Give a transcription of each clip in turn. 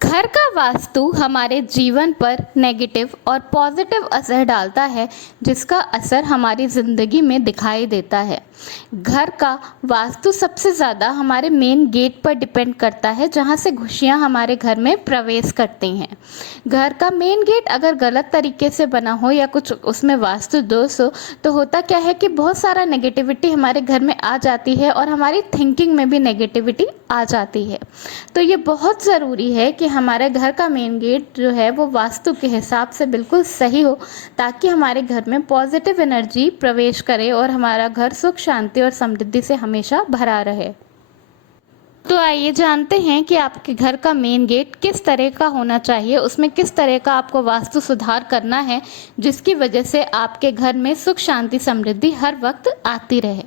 घर का वास्तु हमारे जीवन पर नेगेटिव और पॉजिटिव असर डालता है, जिसका असर हमारी ज़िंदगी में दिखाई देता है। घर का वास्तु सबसे ज़्यादा हमारे मेन गेट पर डिपेंड करता है, जहाँ से खुशियाँ हमारे घर में प्रवेश करती हैं। घर का मेन गेट अगर गलत तरीके से बना हो या कुछ उसमें वास्तु दोष हो, तो होता क्या है कि बहुत सारा नेगेटिविटी हमारे घर में आ जाती है और हमारी थिंकिंग में भी नेगेटिविटी आ जाती है। तो ये बहुत ज़रूरी है कि हमारे घर का मेन गेट जो है वो वास्तु के हिसाब से बिल्कुल सही हो, ताकि हमारे घर में पॉजिटिव एनर्जी प्रवेश करे और हमारा घर सुख शांति और समृद्धि से हमेशा भरा रहे। तो आइए जानते हैं कि आपके घर का मेन गेट किस तरह का होना चाहिए, उसमें किस तरह का आपको वास्तु सुधार करना है, जिसकी वजह से आपके घर में सुख शांति समृद्धि हर वक्त आती रहे।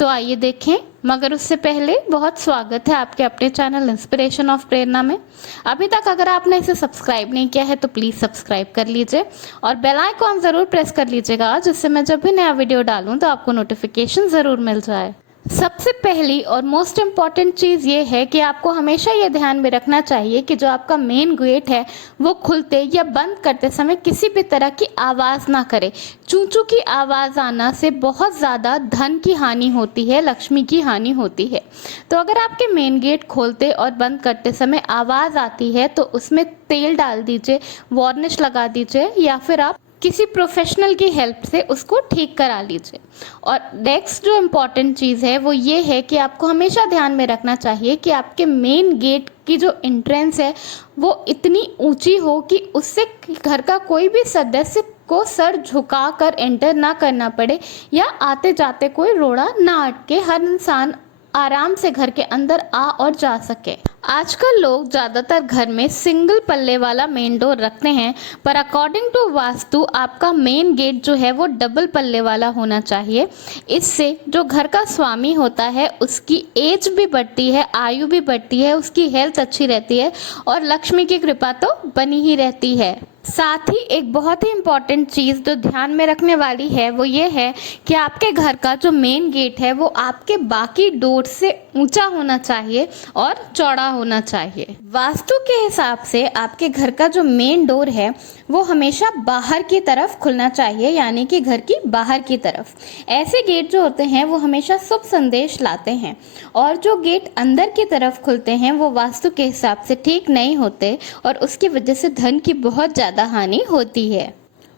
तो आइए देखें, मगर उससे पहले बहुत स्वागत है आपके अपने चैनल इंस्पिरेशन ऑफ प्रेरणा में। अभी तक अगर आपने इसे सब्सक्राइब नहीं किया है तो प्लीज़ सब्सक्राइब कर लीजिए और बेल आइकॉन ज़रूर प्रेस कर लीजिएगा, जिससे मैं जब भी नया वीडियो डालूँ तो आपको नोटिफिकेशन ज़रूर मिल जाए। सबसे पहली और मोस्ट इम्पॉर्टेंट चीज़ ये है कि आपको हमेशा ये ध्यान में रखना चाहिए कि जो आपका मेन गेट है वो खुलते या बंद करते समय किसी भी तरह की आवाज़ ना करे। चूं चूं की आवाज़ आना से बहुत ज़्यादा धन की हानि होती है, लक्ष्मी की हानि होती है। तो अगर आपके मेन गेट खोलते और बंद करते समय आवाज़ आती है तो उसमें तेल डाल दीजिए, वार्निश लगा दीजिए या फिर आप किसी प्रोफेशनल की हेल्प से उसको ठीक करा लीजिए। और नेक्स्ट जो इम्पॉर्टेंट चीज़ है वो ये है कि आपको हमेशा ध्यान में रखना चाहिए कि आपके मेन गेट की जो एंट्रेंस है वो इतनी ऊंची हो कि उससे घर का कोई भी सदस्य को सर झुका कर एंटर ना करना पड़े या आते जाते कोई रोड़ा ना अटके, हर इंसान आराम से घर के अंदर आ और जा सके। आजकल लोग ज़्यादातर घर में सिंगल पल्ले वाला मेन डोर रखते हैं, पर अकॉर्डिंग टू वास्तु आपका मेन गेट जो है वो डबल पल्ले वाला होना चाहिए। इससे जो घर का स्वामी होता है उसकी एज भी बढ़ती है, आयु भी बढ़ती है, उसकी हेल्थ अच्छी रहती है और लक्ष्मी की कृपा तो बनी ही रहती है। साथ ही एक बहुत ही इम्पॉर्टेंट चीज़ जो ध्यान में रखने वाली है वो ये है कि आपके घर का जो मेन गेट है वो आपके बाकी डोर से ऊंचा होना चाहिए और चौड़ा होना चाहिए। वास्तु के हिसाब से आपके घर का जो मेन डोर है वो हमेशा बाहर की तरफ खुलना चाहिए, यानी कि घर की बाहर की तरफ। ऐसे गेट जो होते हैं वो हमेशा शुभ संदेश लाते हैं और जो गेट अंदर की तरफ खुलते हैं वो वास्तु के हिसाब से ठीक नहीं होते और उसकी वजह से धन की बहुत ज़्यादा हानि होती है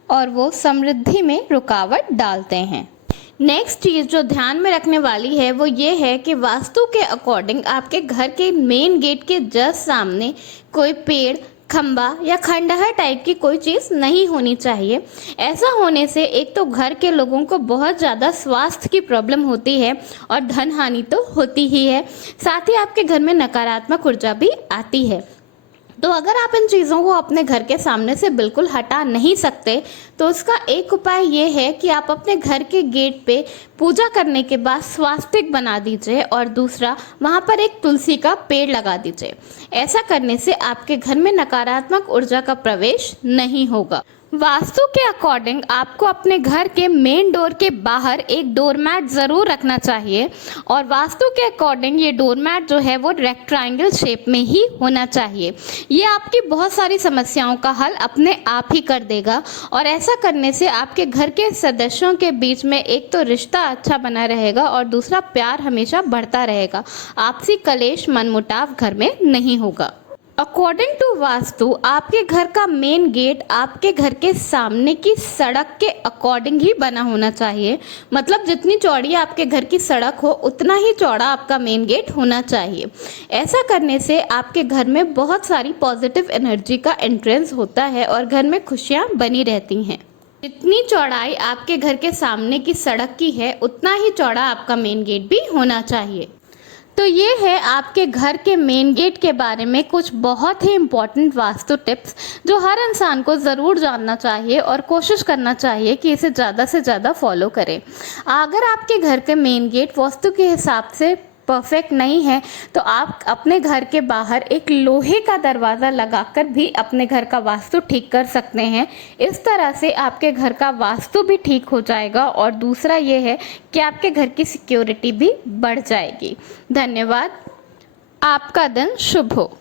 और वो समृद्धि में रुकावट डालते हैं। नेक्स्ट चीज़ जो ध्यान में रखने वाली है वो ये है कि वास्तु के अकॉर्डिंग आपके घर के मेन गेट के जस्ट सामने कोई पेड़, खंबा या खंडहर टाइप की कोई चीज़ नहीं होनी चाहिए। ऐसा होने से एक तो घर के लोगों को बहुत ज़्यादा स्वास्थ्य की प्रॉब्लम होती है और धन हानि तो होती ही है, साथ ही आपके घर में नकारात्मक ऊर्जा भी आती है। तो अगर आप इन चीज़ों को अपने घर के सामने से बिल्कुल हटा नहीं सकते तो उसका एक उपाय ये है कि आप अपने घर के गेट पे पूजा करने के बाद स्वास्तिक बना दीजिए और दूसरा वहाँ पर एक तुलसी का पेड़ लगा दीजिए। ऐसा करने से आपके घर में नकारात्मक ऊर्जा का प्रवेश नहीं होगा। वास्तु के अकॉर्डिंग आपको अपने घर के मेन डोर के बाहर एक डोरमैट ज़रूर रखना चाहिए और वास्तु के अकॉर्डिंग ये डोरमैट जो है वो रेक्टेंगल शेप में ही होना चाहिए। ये आपकी बहुत सारी समस्याओं का हल अपने आप ही कर देगा और ऐसा करने से आपके घर के सदस्यों के बीच में एक तो रिश्ता अच्छा बना रहेगा और दूसरा प्यार हमेशा बढ़ता रहेगा। आपसी कलेश मनमुटाव घर में नहीं होगा। अकॉर्डिंग टू वास्तु आपके घर का मेन गेट आपके घर के सामने की सड़क के अकॉर्डिंग ही बना होना चाहिए। मतलब जितनी चौड़ी आपके घर की सड़क हो उतना ही चौड़ा आपका मेन गेट होना चाहिए। ऐसा करने से आपके घर में बहुत सारी पॉजिटिव एनर्जी का एंट्रेंस होता है और घर में खुशियाँ बनी रहती हैं। जितनी चौड़ाई आपके घर के सामने की सड़क की है उतना ही चौड़ा आपका मेन गेट भी होना चाहिए। तो ये है आपके घर के मेन गेट के बारे में कुछ बहुत ही इम्पॉर्टेंट वास्तु टिप्स जो हर इंसान को ज़रूर जानना चाहिए और कोशिश करना चाहिए कि इसे ज़्यादा से ज़्यादा फॉलो करें। अगर आपके घर के मेन गेट वास्तु के हिसाब से परफेक्ट नहीं है तो आप अपने घर के बाहर एक लोहे का दरवाज़ा लगाकर भी अपने घर का वास्तु ठीक कर सकते हैं। इस तरह से आपके घर का वास्तु भी ठीक हो जाएगा और दूसरा ये है कि आपके घर की सिक्योरिटी भी बढ़ जाएगी। धन्यवाद। आपका दिन शुभ हो।